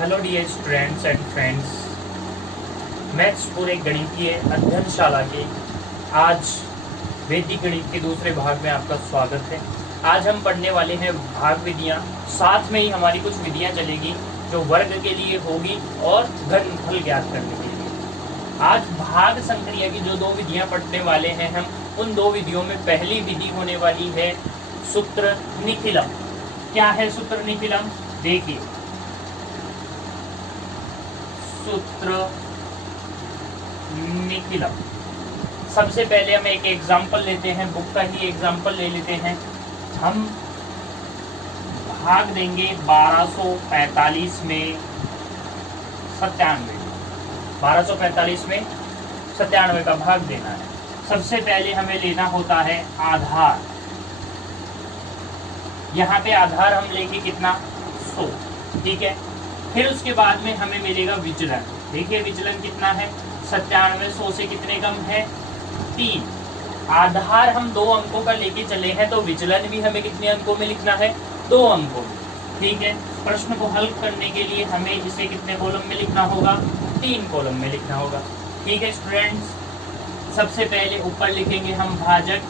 Hello dear students and friends, maths पूरे गणितीय अध्ययनशाला के आज वैदिक गणित के दूसरे भाग में आपका स्वागत है। आज हम पढ़ने वाले हैं भाग विधियां, साथ में ही हमारी कुछ विधियां चलेगी जो वर्ग के लिए होगी और घनफल ज्ञात करने के लिए। आज भाग संक्रिया की जो दो विधियां पढ़ने वाले हैं हम, उन दो विधियों में पहली विधि होने वाली है सूत्र निखिलम। क्या है सूत्र निखिलम? देखिए, सूत्र निखिलम। सबसे पहले हम एक एग्जाम्पल लेते हैं, बुक का ही एग्जाम्पल ले लेते हैं। हम भाग देंगे 1245 में 97। 1245 में 97 का भाग देना है। सबसे पहले हमें लेना होता है आधार। यहाँ पे आधार हम लेंगे कितना? 100, ठीक है। फिर उसके बाद में हमें मिलेगा विचलन। देखिए विचलन कितना है? 97 100 से कितने कम है? 3। आधार हम 2 अंकों का लेके चले हैं, तो विचलन भी हमें कितने अंकों में लिखना है? 2 अंकों में, ठीक है। प्रश्न को हल करने के लिए हमें इसे कितने कॉलम में लिखना होगा? 3 कॉलम में लिखना होगा, ठीक है स्टूडेंट्स। सबसे पहले ऊपर लिखेंगे हम भाजक,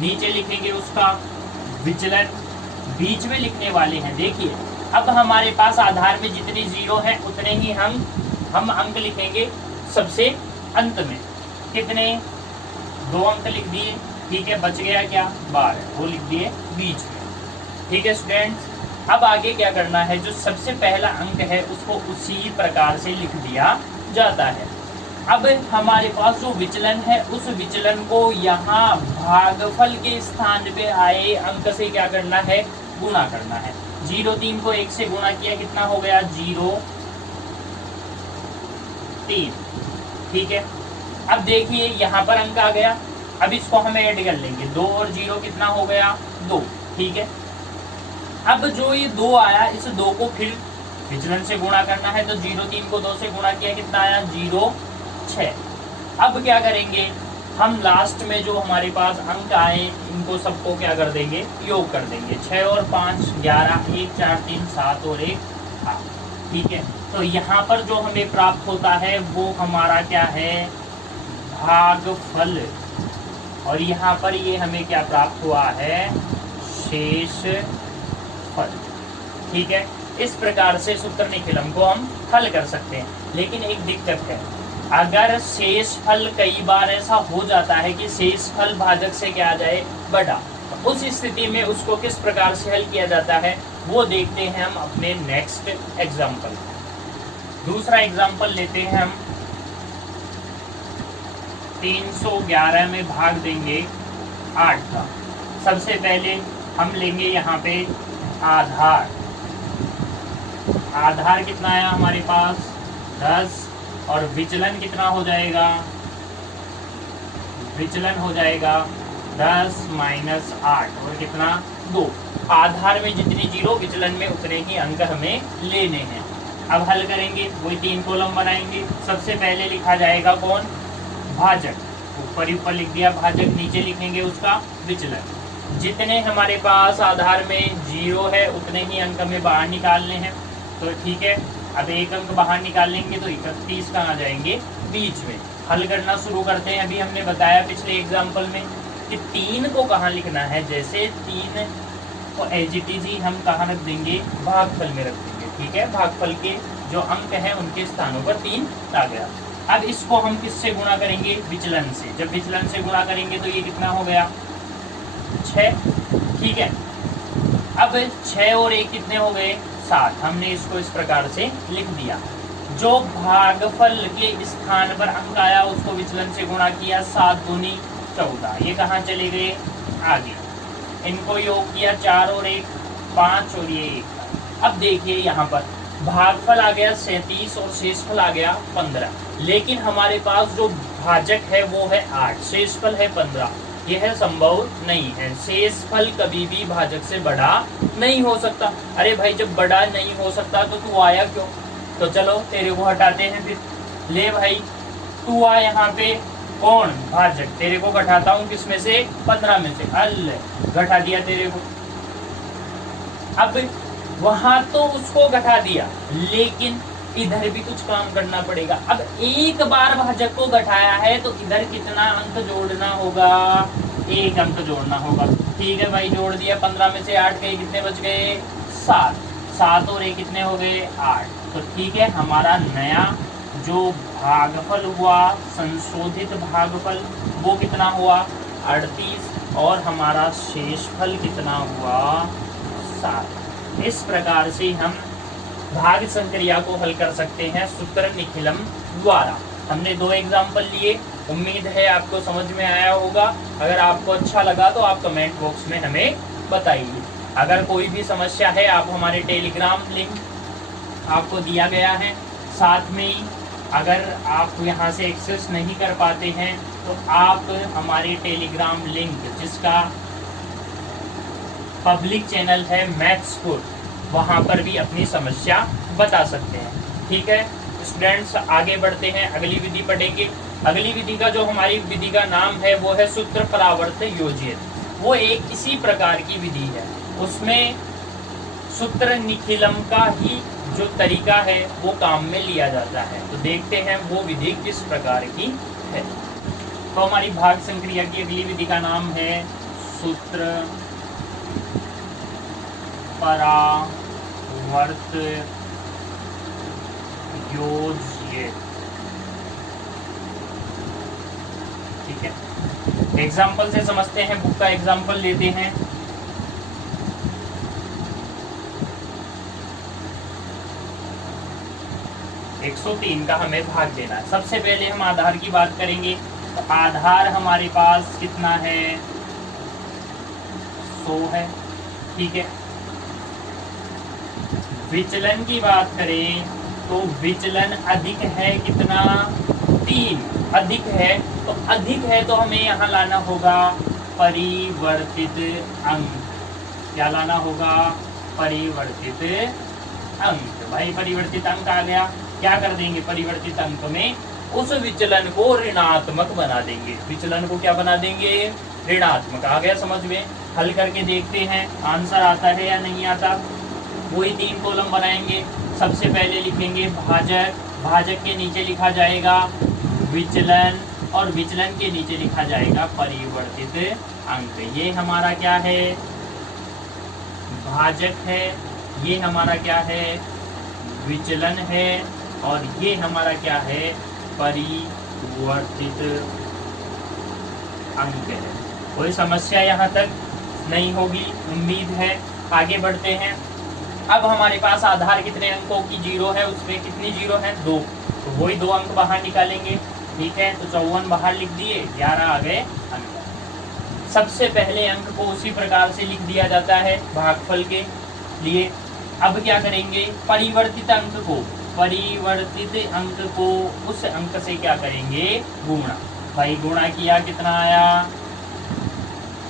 नीचे लिखेंगे उसका विचलन, बीच में लिखने वाले हैं। देखिए अब हमारे पास आधार में जितनी 0 है उतने ही हम अंक लिखेंगे सबसे अंत में। कितने? 2 अंक लिख दिए, ठीक है। बच गया क्या? 12, वो लिख दिए बीच में, ठीक है स्टूडेंट्स। अब आगे क्या करना है? जो सबसे पहला अंक है उसको उसी प्रकार से लिख दिया जाता है। अब हमारे पास जो विचलन है, उस विचलन को यहाँ भागफल के स्थान पे आए अंक से क्या करना है? गुणा करना है। 0,3 को 1 से गुणा किया, कितना हो गया? 0,3, ठीक है। अब देखिए यहाँ पर अंक आ गया, अब इसको हम ऐड कर लेंगे। 2 और 0 कितना हो गया? 2, ठीक है। अब जो ये 2 आया, इस 2 को फिर विचलन से गुणा करना है, तो 0,3 को 2 से गुणा किया, कितना आया? 0,6। अब क्या करेंगे हम? लास्ट में जो हमारे पास अंक आए इनको सबको क्या कर देंगे? योग कर देंगे। 6 और 5 11, 1 4 3 7 और 1 8, ठीक है। तो यहाँ पर जो हमें प्राप्त होता है वो हमारा क्या है? भागफल। और यहाँ पर ये हमें क्या प्राप्त हुआ है? शेषफल, ठीक है। इस प्रकार से सूत्र निखिलम को हम हल कर सकते हैं। लेकिन एक दिक्कत है, अगर शेषफल कई बार ऐसा हो जाता है कि शेषफल भाजक से क्या आ जाए? बड़ा, तो उस स्थिति में उसको किस प्रकार से हल किया जाता है वो देखते हैं हम अपने नेक्स्ट एग्जाम्पल। दूसरा एग्जाम्पल लेते हैं हम। 311 में भाग देंगे 8 का। सबसे पहले हम लेंगे यहाँ पे आधार। आधार कितना आया हमारे पास? 10। और विचलन कितना हो जाएगा? विचलन हो जाएगा 10 - 8 और कितना? 2। आधार में जितनी 0, विचलन में उतने ही अंक हमें लेने हैं। अब हल करेंगे, वही 3 कॉलम बनाएंगे। सबसे पहले लिखा जाएगा कौन? भाजक। ऊपर लिख दिया भाजक, नीचे लिखेंगे उसका विचलन। जितने हमारे पास आधार में 0 है उतने ही अंक हमें बाहर निकालने हैं, तो ठीक है। अब एक अंक बाहर निकालेंगे तो 31 कहाँ जाएंगे? बीच में। हल करना शुरू करते हैं। अभी हमने बताया पिछले एग्जाम्पल में कि 3 को कहाँ लिखना है। जैसे 3 को एज इट इज ही हम कहाँ रख देंगे? भागफल में रख देंगे, ठीक है। भागफल के जो अंक हैं उनके स्थानों पर 3 आ गया। अब इसको हम किससे गुणा करेंगे? विचलन से। जब विचलन से गुणा करेंगे तो ये कितना हो गया? 6, ठीक है। अब 6 और 1 कितने हो गए? 7। हमने इसको इस प्रकार से लिख दिया। जो भागफल के स्थान पर अंक आया उसको विचलन से गुणा किया, 7 दूनी 14। ये कहाँ चले गए? आगे। इनको योग किया, 4 और 1 5 और ये 1। अब देखिए यहाँ पर भागफल आ गया 37 और शेषफल आ गया 15। लेकिन हमारे पास जो भाजक है वो है 8, शेषफल है 15। यह संभव नहीं है। शेषफल कभी भी भाजक से बड़ा नहीं हो सकता। अरे भाई जब बड़ा नहीं हो सकता तो तू आया क्यों? तो चलो तेरे को हटाते हैं फिर। ले भाई तू आ यहाँ पे। कौन? भाजक। तेरे को घटाता हूँ किसमें से? 15 में से। अल घटा दिया तेरे को। अब वहां तो उसको घटा दिया, लेकिन इधर भी कुछ काम करना पड़ेगा। अब एक बार भाजक को घटाया है तो इधर कितना अंक जोड़ना होगा, 1 अंक जोड़ना होगा। ठीक है भाई, जोड़ दिया। 15 में से 8 गए, कितने बच गए, 7। 7 और 1 कितने हो गए, 8। तो ठीक है, हमारा नया जो भागफल हुआ, संशोधित भागफल, वो कितना हुआ, 38, और हमारा शेषफल कितना हुआ, 7। इस प्रकार से हम भाग संक्रिया को हल कर सकते हैं सूत्र निखिलम द्वारा। हमने 2 एग्जाम्पल लिए, उम्मीद है आपको समझ में आया होगा। अगर आपको अच्छा लगा तो आप कमेंट बॉक्स में हमें बताइए। अगर कोई भी समस्या है, आप हमारे टेलीग्राम लिंक आपको दिया गया है, साथ में ही अगर आप यहाँ से एक्सेस नहीं कर पाते हैं तो आप हमारे टेलीग्राम लिंक, जिसका पब्लिक चैनल है मैथ्स स्कूल, वहाँ पर भी अपनी समस्या बता सकते हैं। ठीक है स्टूडेंट्स, आगे बढ़ते हैं, अगली विधि पढ़ेंगे। अगली विधि का जो हमारी विधि का नाम है वो है सूत्र परावर्त योजित। वो एक इसी प्रकार की विधि है, उसमें सूत्र निखिलम का ही जो तरीका है वो काम में लिया जाता है। तो देखते हैं वो विधि किस प्रकार की है। तो हमारी भाग संक्रिया की अगली विधि का नाम है सूत्र परावर्त योजित। ठीक है, एग्जाम्पल से समझते हैं। बुक का एग्जाम्पल लेते हैं। एक 103 का हमें भाग देना है। सबसे पहले हम आधार की बात करेंगे। तो आधार हमारे पास कितना है, 100 है। ठीक है, विचलन की बात करें तो विचलन अधिक है, कितना, 3 अधिक है। तो अधिक है तो हमें यहाँ लाना होगा परिवर्तित अंक। क्या लाना होगा, परिवर्तित अंक। भाई परिवर्तित अंक आ गया, क्या कर देंगे, परिवर्तित अंक में उस विचलन को ऋणात्मक बना देंगे। विचलन को क्या बना देंगे, ऋणात्मक। आ गया समझ में। हल करके देखते हैं आंसर आता है या नहीं आता। वही 3 कॉलम बनाएंगे। सबसे पहले लिखेंगे भाजक, भाजक के नीचे लिखा जाएगा विचलन, और विचलन के नीचे लिखा जाएगा परिवर्तित अंक। ये हमारा क्या है, भाजक है, ये हमारा क्या है, विचलन है, और ये हमारा क्या है, परिवर्तित अंक है। कोई समस्या यहाँ तक नहीं होगी, उम्मीद है। आगे बढ़ते हैं। अब हमारे पास आधार कितने अंकों की 0 है, उसमें कितनी 0 है, 2। तो वही 2 अंक बाहर निकालेंगे। ठीक है, तो 54 बाहर लिख दिए, 11 आ गए अंक। सबसे पहले अंक को उसी प्रकार से लिख दिया जाता है भागफल के लिए। अब क्या करेंगे, परिवर्तित अंक को, परिवर्तित अंक को उस अंक से क्या करेंगे, गुणा। भाई गुणा किया, कितना आया,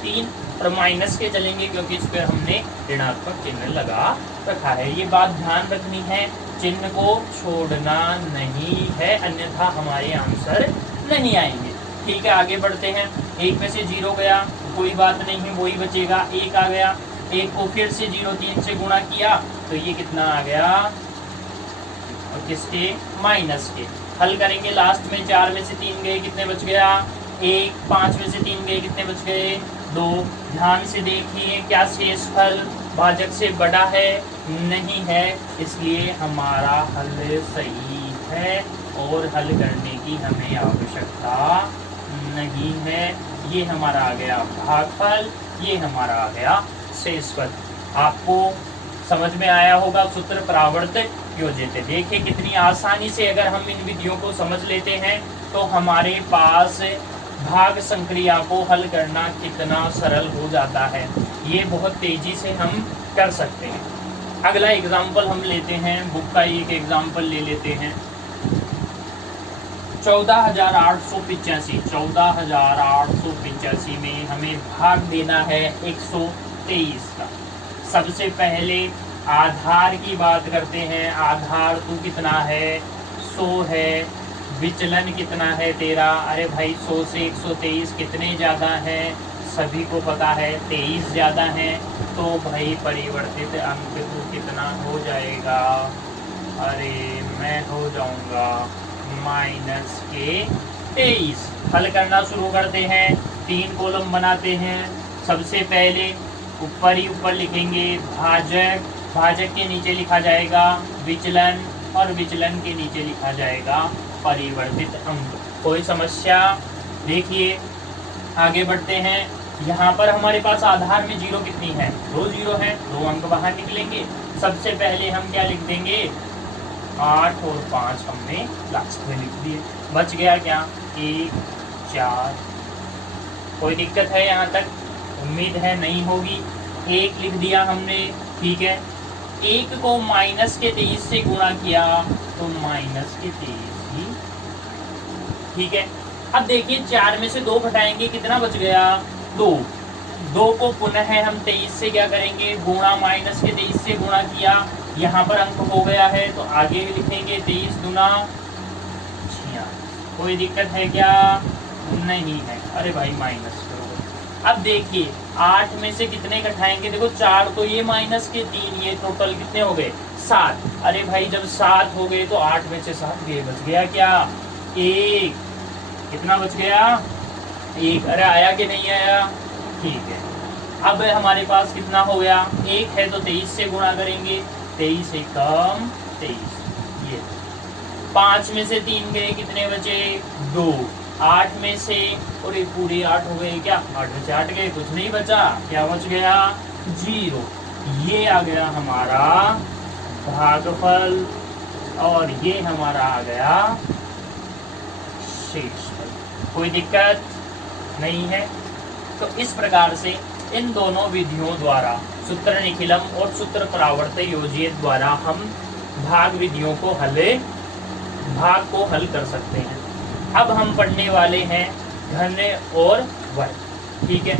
3। और माइनस के चलेंगे क्योंकि इस पर हमने ऋणात्मक चिन्ह लगा रखा है। ये बात ध्यान रखनी है, चिन्ह को छोड़ना नहीं है, अन्यथा हमारे आंसर नहीं आएंगे। ठीक है, आगे बढ़ते हैं। 1 में से 0 गया, कोई बात नहीं है, वही बचेगा। 1 आ गया, 1 को फिर से 0,3 से गुणा किया तो ये कितना आ गया, और किसके, माइनस के। हल करेंगे, लास्ट में 4 में से 3 गए, कितने बच गया, 1। 5 में से 3 गए, कितने बच गए, 2। ध्यान से देखिए, क्या शेषफल भाजक से बड़ा है, नहीं है, इसलिए हमारा हल सही है और हल करने की हमें आवश्यकता नहीं है। ये हमारा आ गया भागफल, ये हमारा आ गया शेषफल। आपको समझ में आया होगा सूत्र परावर्त योजित। देखिए कितनी आसानी से अगर हम इन विधियों को समझ लेते हैं तो हमारे पास भाग संक्रिया को हल करना कितना सरल हो जाता है। ये बहुत तेजी से हम कर सकते हैं। अगला एग्जाम्पल हम लेते हैं, बुक का एक एग्जाम्पल ले लेते हैं। 14,885 14,885 में हमें भाग देना है 123 का। सबसे पहले आधार की बात करते हैं। आधार तो कितना है, 100 है। विचलन कितना है, 13। अरे भाई 100 से 123 कितने ज़्यादा हैं, सभी को पता है 23 ज़्यादा हैं। तो भाई परिवर्तित अंक तो कितना हो जाएगा, अरे मैं हो जाऊंगा माइनस के 23। हल करना शुरू करते हैं, 3 कॉलम बनाते हैं। सबसे पहले ऊपर ही ऊपर लिखेंगे भाजक, भाजक के नीचे लिखा जाएगा विचलन और विचलन के नीचे लिखा जाएगा परिवर्तित अंक। कोई समस्या? देखिए आगे बढ़ते हैं। यहाँ पर हमारे पास आधार में जीरो कितनी है, 2 जीरो है, 2 अंक बाहर निकलेंगे। सबसे पहले हम क्या लिख देंगे, 8 और 5 हमने लास्ट में लिख दिए। बच गया क्या, 1 4। कोई दिक्कत है यहाँ तक? उम्मीद है नहीं होगी। 1 लिख दिया हमने, ठीक है। 1 को माइनस के 23 से गुणा किया तो माइनस के 23 ही, ठीक है। अब देखिए 4 में से 2 घटाएंगे, कितना बच गया, 2। 2 को पुनः हम 23 से क्या करेंगे, गुणा, माइनस के 23 से गुणा किया, यहाँ पर अंक हो गया है तो आगे लिखेंगे 23 दूना 46। कोई दिक्कत है क्या? नहीं है। अरे भाई माइनस करो। अब देखिए 8 में से कितने घटाएंगे, देखो 4 तो ये माइनस के 3, ये टोटल कितने हो गए, 7। अरे भाई जब 7 हो गए तो 8 में से 7 गए, बच गया क्या, 1। कितना बच गया, 1। अरे आया कि नहीं आया, ठीक है। अब हमारे पास कितना हो गया, 1 है तो 23 से गुणा करेंगे, 23 से कम 23, ये। 5 में से 3 गए, कितने बचे, 2। 8 में से, और ये पूरे 8 हो गए क्या, 8 में से 8 गए, कुछ नहीं बचा, क्या बच गया, 0। ये आ गया हमारा भागफल और ये हमारा आ गया शेषफल। कोई दिक्कत नहीं है। तो इस प्रकार से इन दोनों विधियों द्वारा, सूत्र निखिलम और सूत्र परावर्त योजित द्वारा हम भाग विधियों को भाग को हल कर सकते हैं। अब हम पढ़ने वाले हैं घन और वर्ग, ठीक है।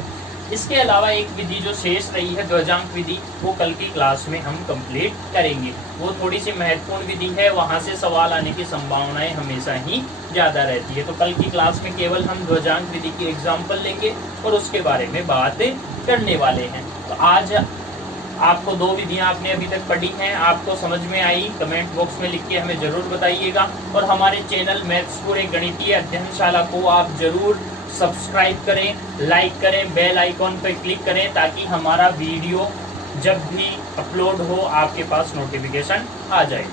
इसके अलावा एक विधि जो शेष रही है ध्वजांक विधि, वो कल की क्लास में हम कंप्लीट करेंगे। वो थोड़ी सी महत्वपूर्ण विधि है, वहाँ से सवाल आने की संभावनाएं हमेशा ही ज़्यादा रहती है। तो कल की क्लास में केवल हम ध्वजांक विधि की एग्जाम्पल लेंगे और उसके बारे में बात करने वाले हैं। तो आज आपको 2 विधियां आपने अभी तक पढ़ी हैं, आपको समझ में आई, कमेंट बॉक्स में लिख के हमें जरूर बताइएगा। और हमारे चैनल मैथ्सपुर एक गणितीय अध्ययनशाला को आप जरूर सब्सक्राइब करें, लाइक करें, बेल आइकॉन पर क्लिक करें, ताकि हमारा वीडियो जब भी अपलोड हो आपके पास नोटिफिकेशन आ जाए।